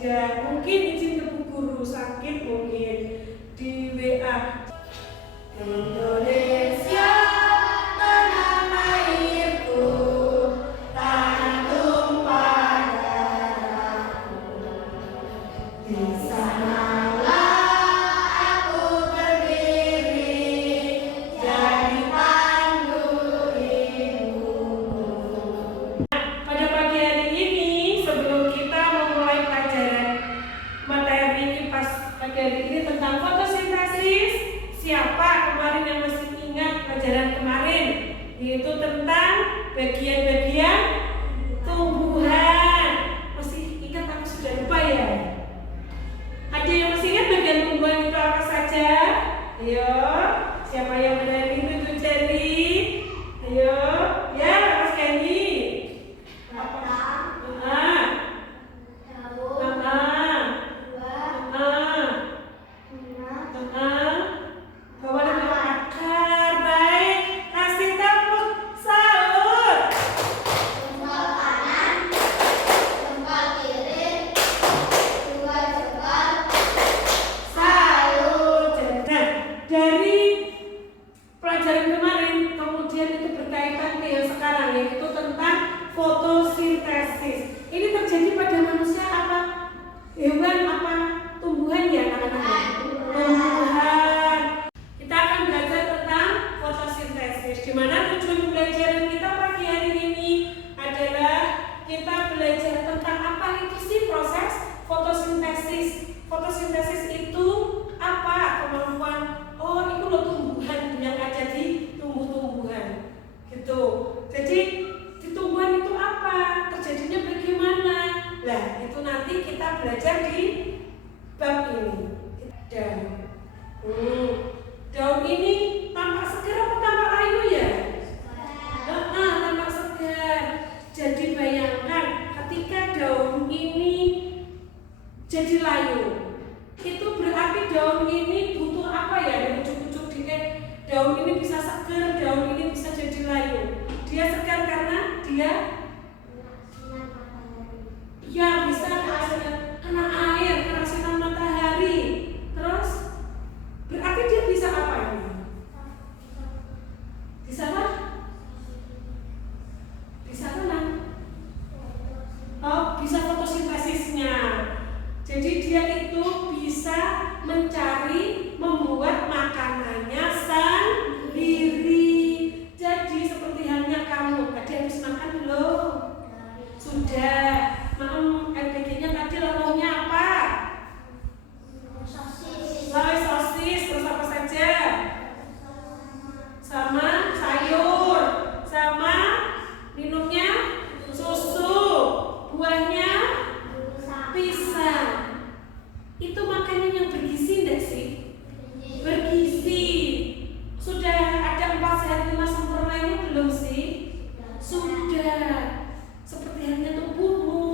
ada. Mungkin izin ke Bu Guru, sakit mungkin di WA. Indonesia tanah airku, tanah tumpah darahku, di sanalah aku berdiri, jadi pandu hidupku. Pada pagi hari ini, sebelum kita memulai pelajaran materi pas pagi hari ini tentang fotosintesis, siapa kemarin yang masih ingat pelajaran kemarin? Yaitu tentang bagian-bagian tumbuhan. Masih ingat apa sudah lupa ya? Ada yang masih ingat bagian tumbuhan itu apa saja? Ayo, siapa yang berani tunjuk jari? Ayo, ya Mas Kenny. Fotosintesis. Ini terjadi pada manusia apa? Hewan apa? Tumbuhan ya anak-anak? Tumbuhan. Kita akan belajar tentang fotosintesis. Di mana tujuan pembelajaran kita pagi hari ini adalah kita belajar tentang apa itu sih proses fotosintesis. Fotosintesis itu apa? Kemampuan. Oh, itu loh tumbuhan yang ada di tumbuh-tumbuhan. Gitu. Jadi tumbuhan itu apa? Terjadinya bagaimana? Nah, itu nanti kita belajar di bab ini. Daun ini tampak segar apa tampak layu ya? Tampak segar. Jadi bayangkan ketika daun ini jadi layu, itu berarti daun ini butuh apa ya? Ujuk-ujuk dikit. Daun ini bisa segar, daun ini bisa jadi layu. Dia segar karena dia ya bisa kena air, kena sinar matahari. Terus berarti dia bisa apa ini? Bisa apa? Bisa apa? Oh, bisa fotosintesisnya. Jadi dia itu bisa mencari, membuat makanannya sendiri. Jadi seperti halnya kamu, tadi habis makan belum? Sudah. LPG-nya tadi lauknya apa? Sosis. Terus apa saja? Sama sayur. Sama minumnya susu. Buahnya pisang. Itu makanan yang bergizi enggak sih? Bergizi. Sudah ada 4 sehat 5 sempurna ini belum sih? Sudah. Seperti halnya tubuhmu,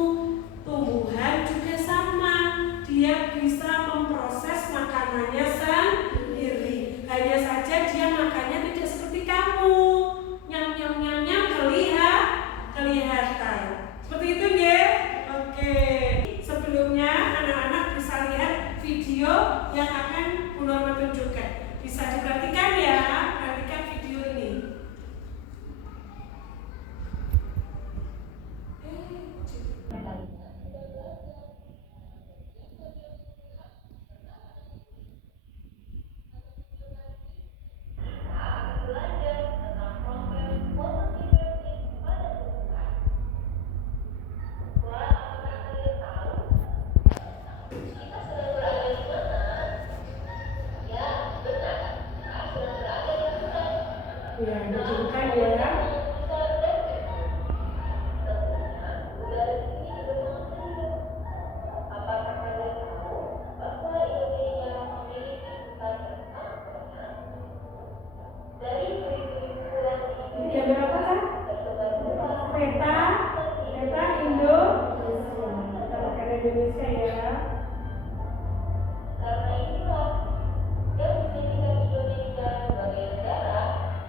tumbuhan juga sama. Dia bisa memproses makanannya sendiri. Hanya saja dia makannya tidak seperti kamu. Nyam kelihatan. Seperti itu ya? Oke. Sebelumnya anak-anak bisa lihat video yang akan Bu Norma tunjukkan. Bisa diperhatikan ya, perhatikan video ini. Ya, tunjukkan ya. Indonesia ya. Karena inilah yang menjadikan Indonesia sebagai negara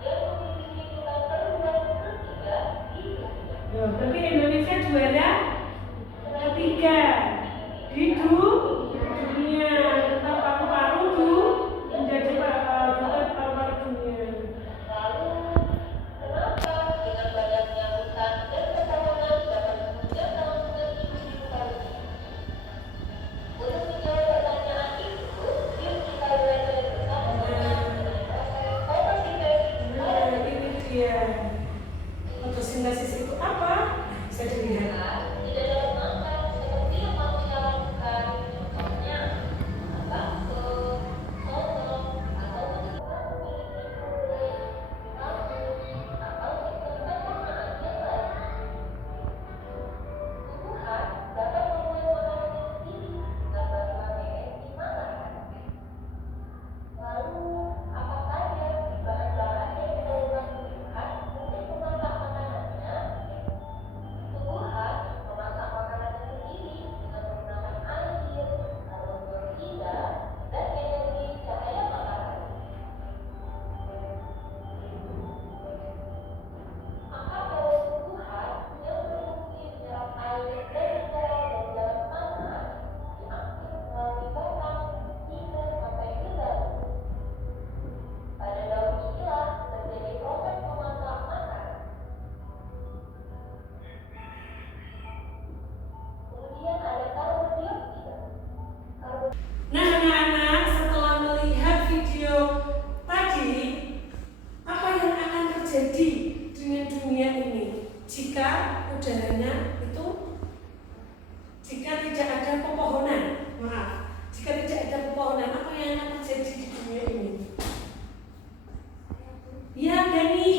yang memiliki hutan terluas ketiga di dunia. Tapi Indonesia juara ketiga di hidup dunia, tentang paru-paru menjadi paru-paru dunia. Lalu, kenapa dengan banyaknya hutan dan pepohonan dapat menunjang kelangsungan hidup kali? Untuk menjawab pertanyaan itu, yuk kita belajar bersama mengenai proses fotosintesis. Ini dia. Fotosintesis itu apa? Bisa dilihat. Tidak dapat makan seperti yang manusia lakukan, contohnya bakso, sotong, atau mencoba memiliki protein, kalsium, atau sistem pencernaan yang lain. Tumbuhan dapat membuat makanannya sendiri dengan berbagai enzim makanan. Lalu, apa saja bahan-bahan yang diperlukan tumbuhan untuk memasak makanannya? Tumbuhan memasak makanannya sendiri dengan menggunakan air, karbon dioksida, dan energi cahaya matahari. Maka pada tumbuhan yang berfungsi menyerap air dari udara dan dalam tanah diangkut melalui batang hingga sampai ke daun. Pada daun inilah terjadi proses memasak makanan. Kemudian ada karbon dioksida. Nah, anak-anak, setelah melihat video tadi, apa yang akan terjadi dengan dunia ini jika udaranya itu jika tidak ada pepohonan? Maaf, jika tidak ada pepohonan, apa yang akan terjadi di dunia ini? Ya, Dani.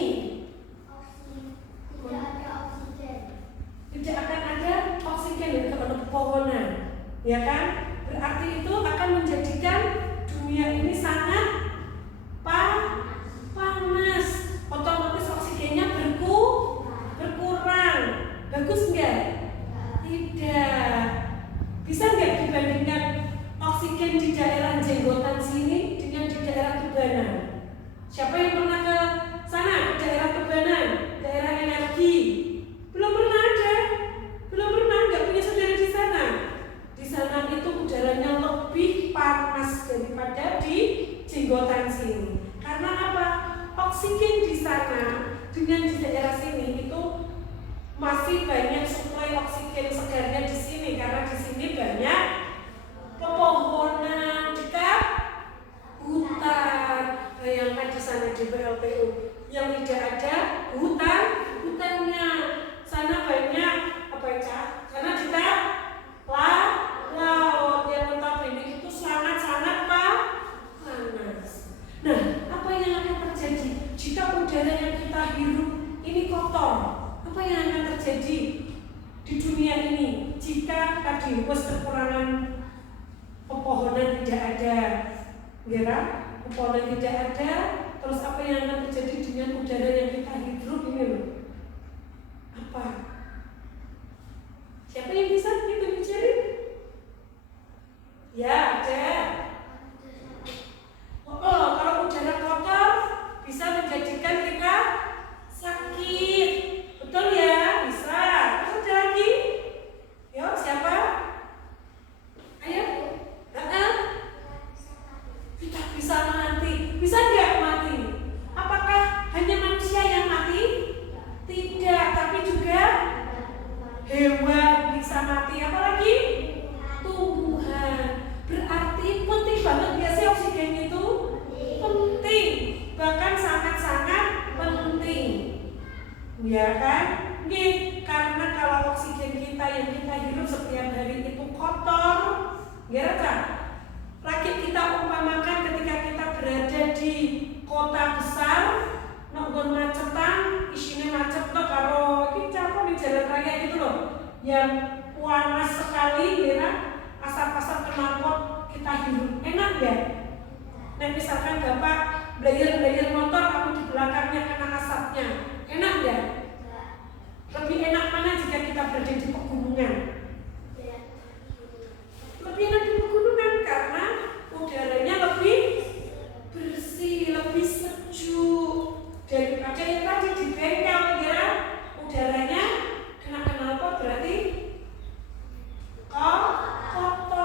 Tidak akan ada oksigen dari pepohonan, ya kan? Berarti itu akan menjadikan dunia ini sangat panas. Otomatis oksigennya berkurang. Bagus enggak? Tidak. Bisa enggak dibandingkan oksigen di daerah Jenggotan sini dengan di daerah Tubanan? Siapa yang pernah ke sana, ke daerah Tubanan, daerah energi? Belum pernah ada. Belum pernah, enggak punya saudara di sana. Di sana itu udaranya lebih panas daripada di Jenggotan sini. Karena apa? Oksigen di sana dengan di daerah sini itu masih banyak suplai oksigen segarnya di sini karena di sini banyak pepohonan dekat hutan. Bayangkan di sana di PLTU yang tidak ada hutannya. Sana banyak apa ya? Sana dekat laut yang notabene itu sangat-sangat panas. Nah, apa yang akan terjadi jika udara yang kita hirup ini kotor? Apa yang akan terjadi di dunia ini jika tadi kekurangan pepohonan tidak ada, ya? Pepohonan tidak ada, terus apa yang akan terjadi dengan udara yang kita hirup ini loh? Apa? Siapa yang bisa itu dicari? Ya, ada. Kalau udara kotor bisa menjadikan kita sakit. Betul ya? Bisa. Terus ada lagi? Yuk, siapa? Ayo. Kita bisa mati. Bisa nggak mati? Apakah hanya manusia yang mati? Tidak, tapi juga hewan bisa mati. Apalagi tumbuhan. Berarti penting banget nggak sih oksigen itu? Penting, bahkan sangat-sangat penting. Ya kan? Nih, karena kalau oksigen kita yang kita hirup setiap hari itu kotor, ya kan? Lagi kita umpamakan ketika kita berada di kota besar, nonggon macetan, isinya macet loh karo kita apa di jalan raya gitu loh, yang panas sekali, ya, asap-asap knalpot kita hirup, enak ya? Nah misalkan bapak belajar motor, kamu di belakangnya kena asapnya, enak ya? Lebih enak mana jika kita berada di pegunungan? Lebih enak di pegunungan karena udaranya lebih bersih, lebih sejuk daripada yang tadi di bengkel, ya. Udaranya kena knalpot berarti kotor.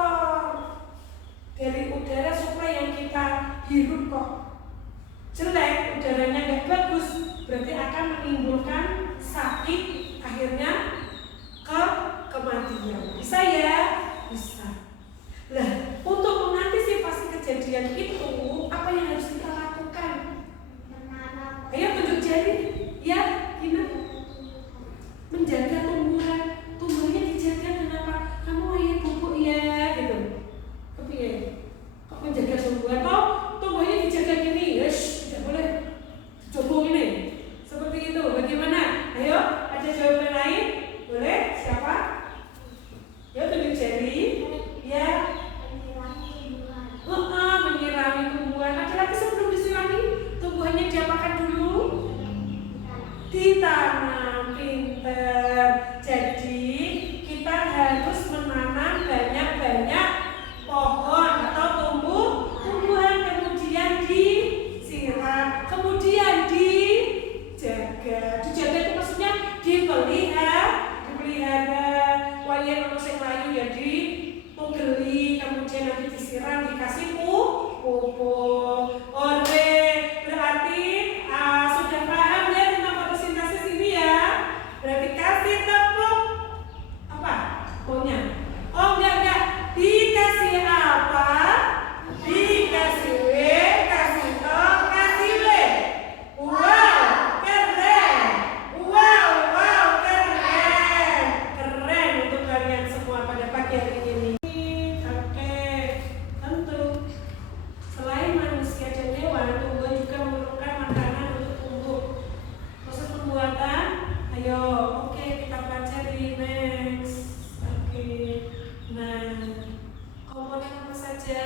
Komponen apa saja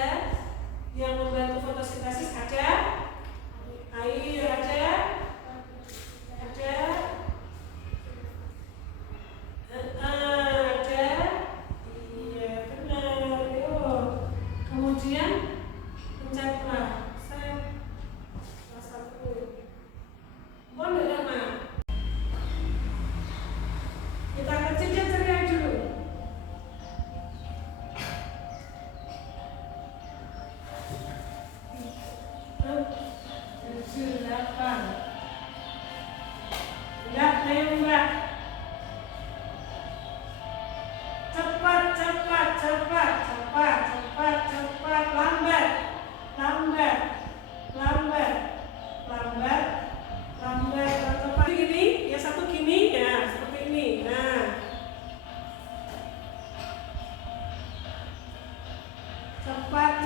yang membantu fotosintesis? Ada air, ada iya benar. Yuk. Kemudian pencetlah. Salah satu. Boleh mana? Kita kerjain ceria dulu. Tujuh, delapan. Ya, tembak. Cepat, lambat, cepat. Gini, yang satu gini, ya seperti ini. Nah, cepat.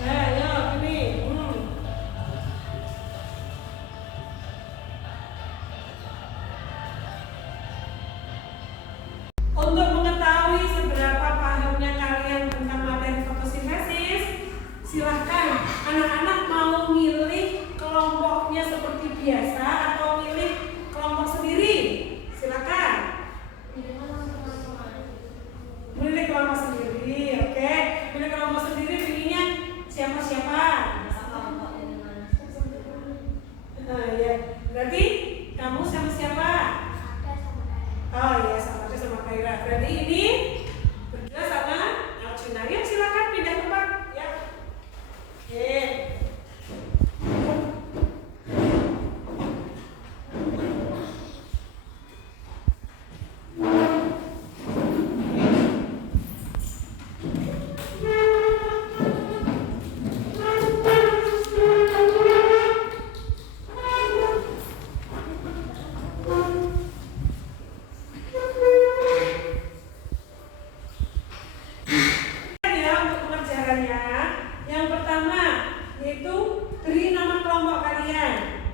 Nah, yuk gini. Untuk mengetahui seberapa pahamnya kalian tentang materi fotosintesis, silahkan anak-anak mau milih kelompoknya seperti biasa atau milih kelompok sendiri. Silakan. Milih kelompok sendiri, oke? Milih kelompok sendiri, pilihnya siapa? Nah, ya. Berarti kamu sama siapa? Oh iya, sama Kaira. Berarti ini berdua sama Arjuna. Ya, silakan pindah tempat. Ya. Oke.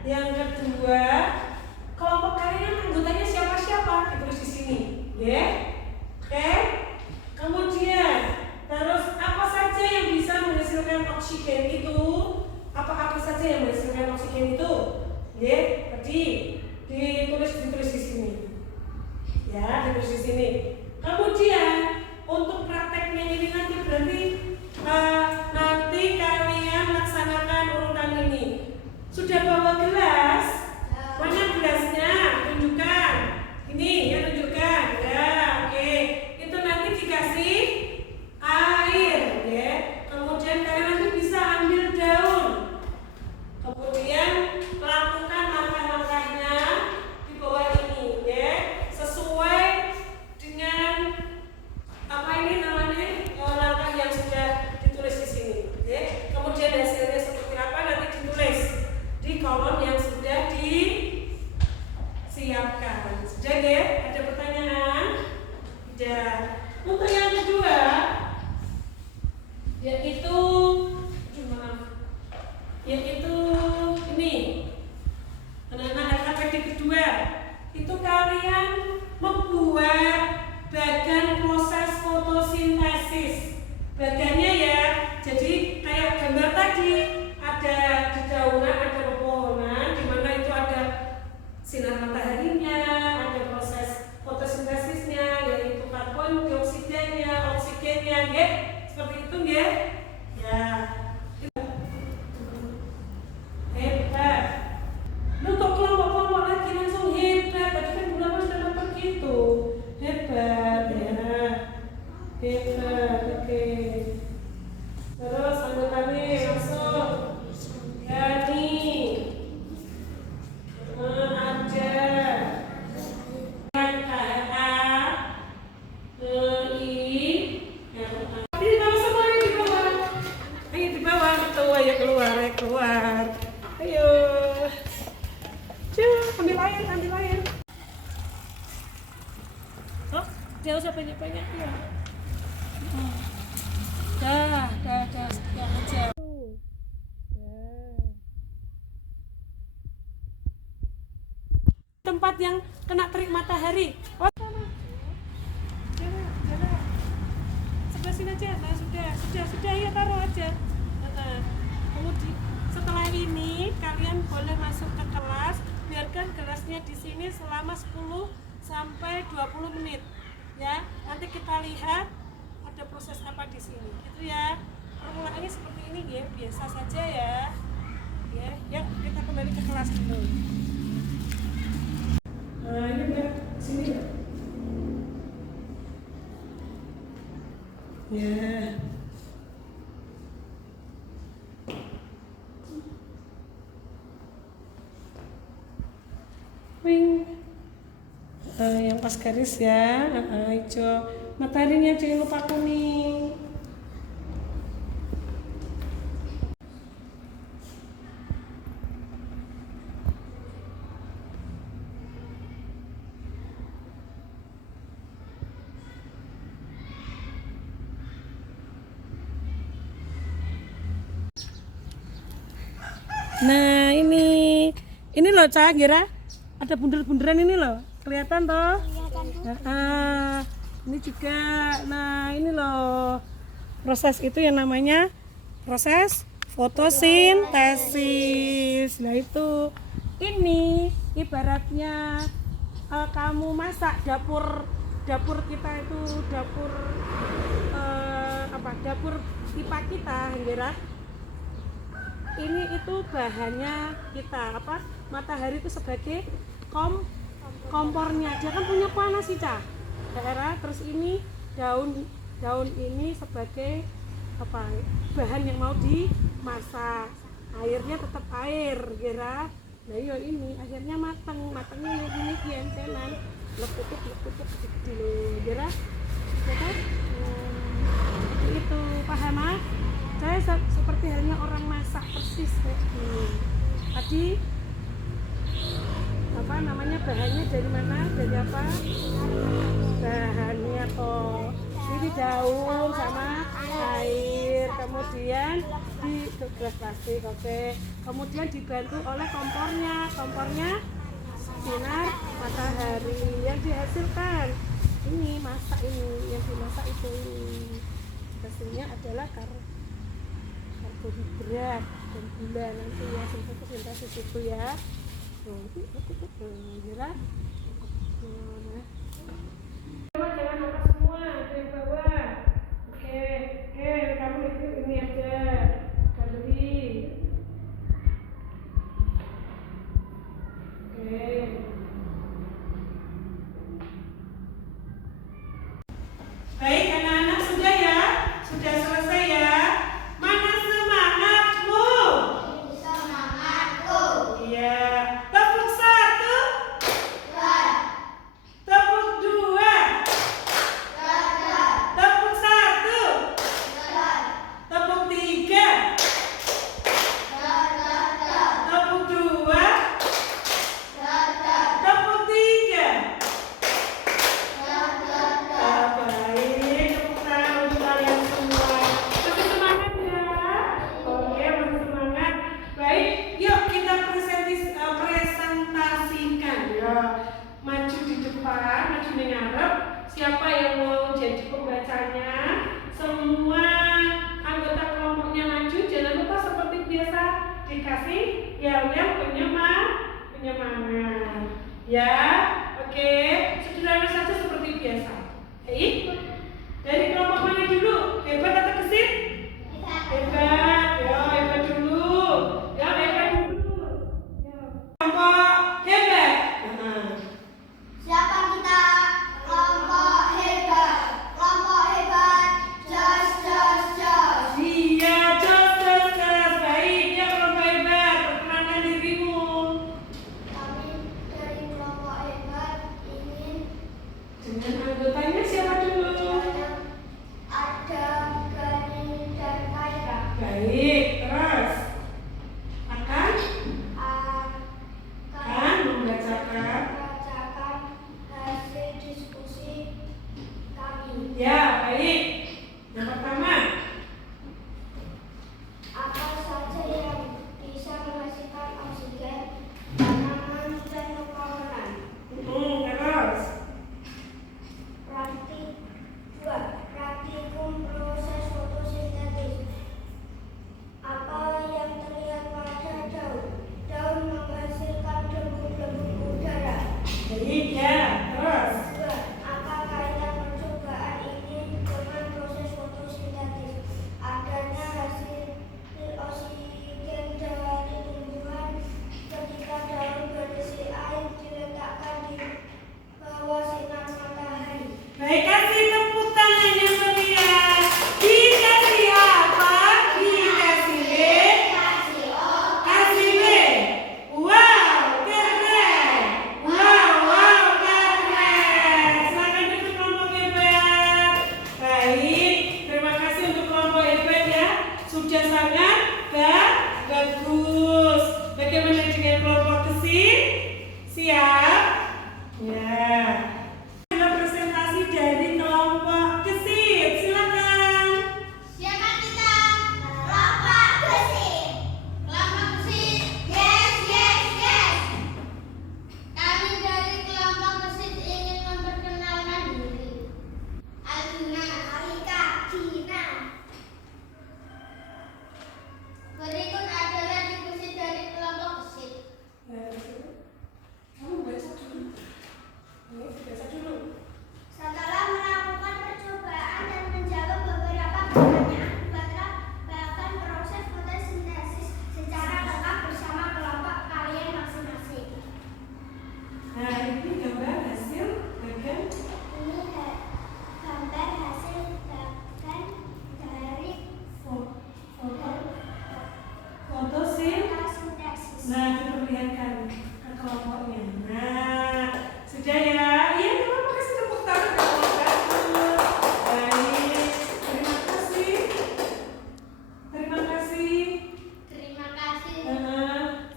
Yang kedua, kelompok kalian anggotanya siapa-siapa ditulis di sini, ya. Oke. Kemudian, terus apa saja yang bisa menghasilkan oksigen itu? Apa saja yang menghasilkan oksigen itu? Ya, tadi ditulis di sini. Ya, ditulis di sini. Kemudian, untuk prakteknya ini nanti berarti nanti kalian laksanakan urutan ini. Sudah bawa gelas? Mana gelasnya? Tunjukkan. Ini ya, tunjukkan. Ya, oke. Itu nanti dikasih air, ya. Kemudian kalian nanti bisa ambil daun. Kemudian lakukan langkah-langkahnya di bawah ini, ya. Sesuai dengan apa ini namanya? Langkah yang sudah ditulis di sini, ya. Kemudian hasilnya seperti apa nanti ditulis di kolom yang sudah disiapkan. Sudah ya? Ada pertanyaan? Tidak. Untuk yang kedua, yaitu ini. Anak-anak KPD kedua, itu kalian membuat bagan proses fotosintesis. Bagannya ya, jadi kayak gambar tadi, ada dedaunan, ada pepohonan, di mana itu ada sinar mataharinya, ada proses fotosintesisnya, yaitu karbon dioksidanya, oksigennya, ya, seperti itu ya. Ya, hebat. Untuk kelompok-kelompok lagi langsung hebat. Tadi kan Bunda sudah dapat gitu. Hebat ya. Hebat, oke. Terus anggotannya langsung. Yani ada di bawah semua, di bawah. Ayo di bawah, betul, ayo keluar. Ayo. Ambil air. Oh, jangan usah banyak-banyak ya. Dah, sekian aja. tempat yang kena terik matahari. Oh, sana. Jarak. Sebelah sini aja. Nah, sudah ya, taruh aja. Kemudian setelah ini kalian boleh masuk ke kelas. Biarkan gelasnya di sini selama 10 sampai 20 menit. Ya, nanti kita lihat ada proses apa di sini. Gitu ya. Permulaannya seperti ini ya, biasa saja ya. Ya, kita kembali ke kelas dulu. Nah, ini Mbak, sini ya. Ya. Wing. Yang pas garis ya, hijau. Mataharinya jangan lupa kuning. Nah, ini loh Cak, Gira. Ada bunder-bunderan ini loh. Kelihatan toh? Ini juga. Nah, ini loh. Proses itu yang namanya proses fotosintesis. Nah, itu ini ibaratnya kamu masak dapur kita itu dapur pipa kita, Gira. Ini itu bahannya kita matahari itu sebagai kompornya. Dia kan punya panas sih daerah. Terus ini daun ini sebagai bahan yang mau dimasak. Airnya tetap air, Gira. Nah iya, ini akhirnya matangnya yang ini kian-kianan lekuk dulu, Gira. Ya kan? Itu paham ah? Saya seperti halnya orang masak persis kayak gini. Tadi bahannya dari mana? Dari apa? Bahannya toh. Ini daun sama air, kemudian di gelas plastik, oke. Kemudian dibantu oleh kompornya sinar matahari yang dihasilkan. Ini masak yang dimasak itu hasilnya adalah karbohidrat dan gula nanti ya, sintesis itu ya. Nah, jangan apa semua dari bawah. Oke, kamu itu ini aja kalori. Oke. Baik anak-anak, sudah ya? Sudah selesai ya? Mana semangatmu? Semangatku. Iya. Tepuk 1. Tepuk 2. Tepuk 1. Tepuk 3. Tepuk 2. Tepuk 3. Baik, tepuk tangan untuk kalian semua. Masih semangat ya? Oke, masih semangat. Baik, yuk kita presentasikan ya. Maju di depan, maju menghadap. Siapa yang mau jadi pembacanya? Semua anggota kelompoknya maju. Jangan lupa seperti biasa dikasih yel-yel penyemangat. Ya, oke. Sederhana saja seperti biasa. Baik. Dari kelompok mana dulu? Hebat atau gesit? Hebat. Ya, hebat dulu. Ya, hebat dulu. Ya. Kelompok hebat. Siapa kita? Kelompok hebat. Kelompok hebat. Jos. Iya, jos. Baik. Ya, kelompok hebat. Perkenalkan dirimu. Kami dari kelompok hebat ingin Dengan anggotanya siapa dulu? ada Gani dan Kaira. Baik. kelompoknya. Nah, sudah ya. Iya, terima kasih tepuk tangan kalau bagus. Baik, terima kasih. Terima kasih. Terima kasih.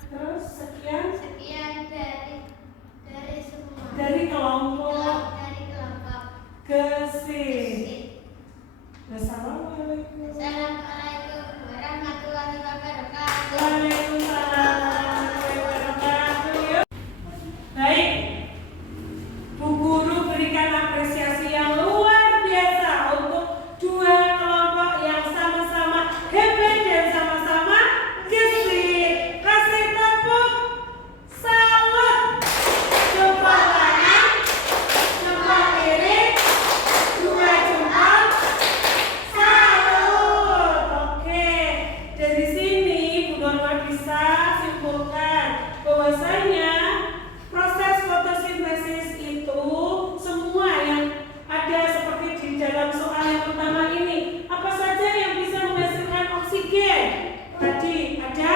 Terus sekian Sekian dari semua. dari kelompok Dari kelompok. Gesih. Wassalamualaikum. Assalamualaikum warahmatullahi wabarakatuh. Waalaikumsalam warahmatullahi wabarakatuh. Yuk. Baik, Bu Guru berikan apresiasi yang luar biasa untuk dua kelompok yang sama-sama hebat dan sama-sama gesih. Kasih tepuk salut. Jempol kanan, jempol kiri, dua jempol. Salut. Oke, dari sini Bu Norma bisa simpulkan bahwasanya proses fotosintesis itu semua yang ada seperti di dalam soal yang pertama ini, apa saja yang bisa menghasilkan oksigen? Tadi ada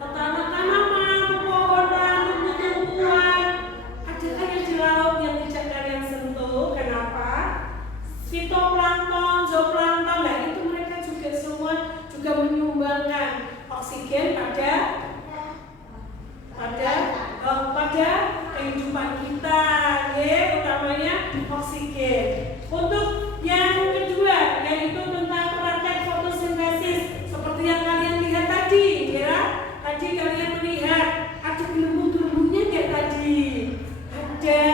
tanaman, pepohonan, tumbuh-tumbuhan. Adakah yang di laut yang tidak kalian sentuh? Kenapa? Fitoplankton, zooplankton, nah itu mereka juga semua juga menyumbangkan oksigen pada kehidupan kita, ya, utamanya oksigen. Untuk yang kedua, yaitu tentang praktek fotosintesis, seperti yang kalian lihat tadi, ya. Tadi kalian melihat ada gelembung-gelembungnya nggak tadi? Ada,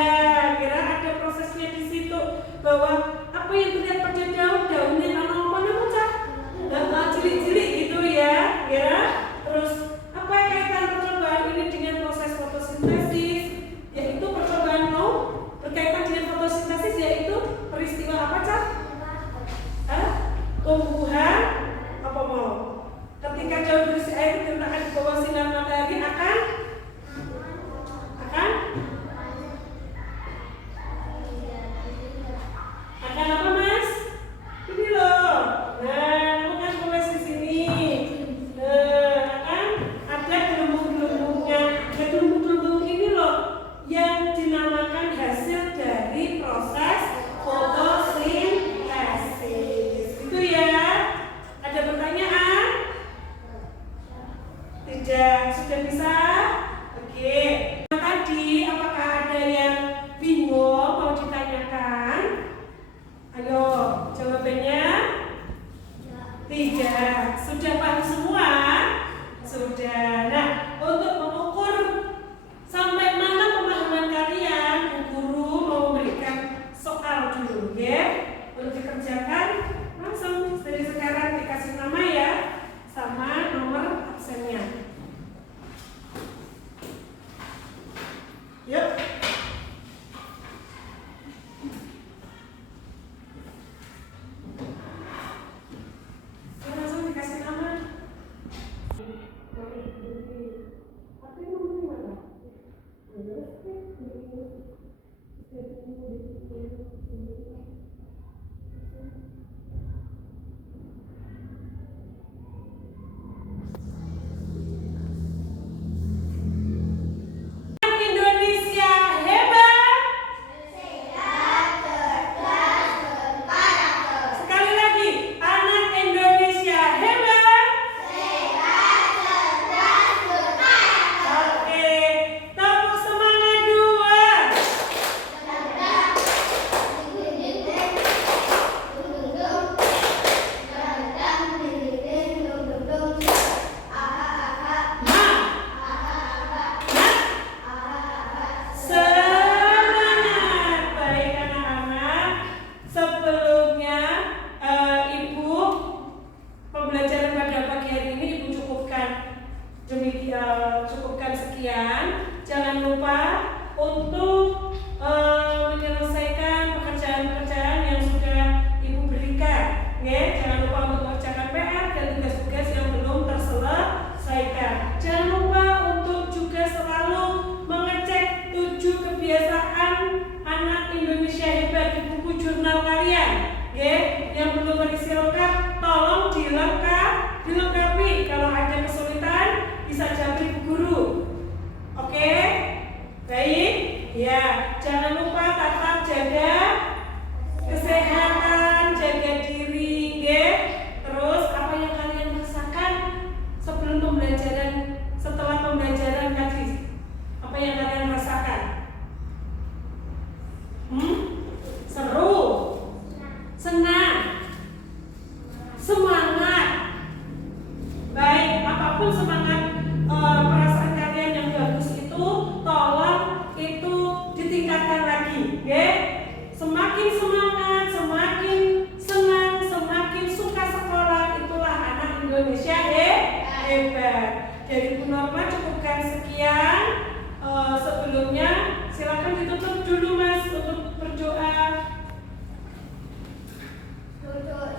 kira ada prosesnya di situ, bahwa apa yang terlihat pada daun-daunnya apa cah? Cilik-cilik gitu ya, kira. Terus apa kaitan percobaan ini dengan proses fotosintesis? Yaitu percobaan mau berkaitan dengan fotosintesis, yaitu peristiwa apa cah? Tumbuhan apa mau? Ketika daun berisi air diletakkan di bawah sinar matahari akan apa mas? Ini loh. Nah, kamu kan tulis di sini. Akan ada gelembung-gelembungnya. Nah, gelembung-gelembung ini loh yang dinamakan hasil dari proses fotosintesis. Itu ya. Ada pertanyaan? Tidak. Sudah bisa? Oke. Nah, tadi apakah ada yang bingung mau ditanyakan? Ayo, jawabannya tidak. Sudah paham semua? Sudah. Nah, untuk mengukur sampai mana pemahaman kalian, Bu Guru mau memberikan soal dulu, ya. Untuk dikerjakan langsung dari sekarang dikasih nama ya, sama nomor absennya. Yuk. Langsung dikasih nama. Indonesia hebat. Sekali lagi, anak Indonesia hebat. Oke, tepuk semangat dua. Semangat. Baik anak-anak, sebelumnya Ibu pembelajaran pada pagi hari ini Ibu cukupkan sekian. Jangan lupa untuk menyelesaikan pekerjaan-pekerjaan yang sudah Ibu berikan, ya. Jangan lupa untuk mengerjakan PR dan tugas-tugas yang belum terselesaikan. Jangan lupa untuk juga selalu mengecek 7 kebiasaan anak Indonesia hebat di buku jurnal kalian, ya. Yang belum berisi lengkap, tolong dilengkapi. Kalau ada kesulitan bisa japri Bu Guru. Oke? dari Bu Norma cukupkan sekian. Sebelumnya silakan ditutup dulu Mas untuk berdoa. Untuk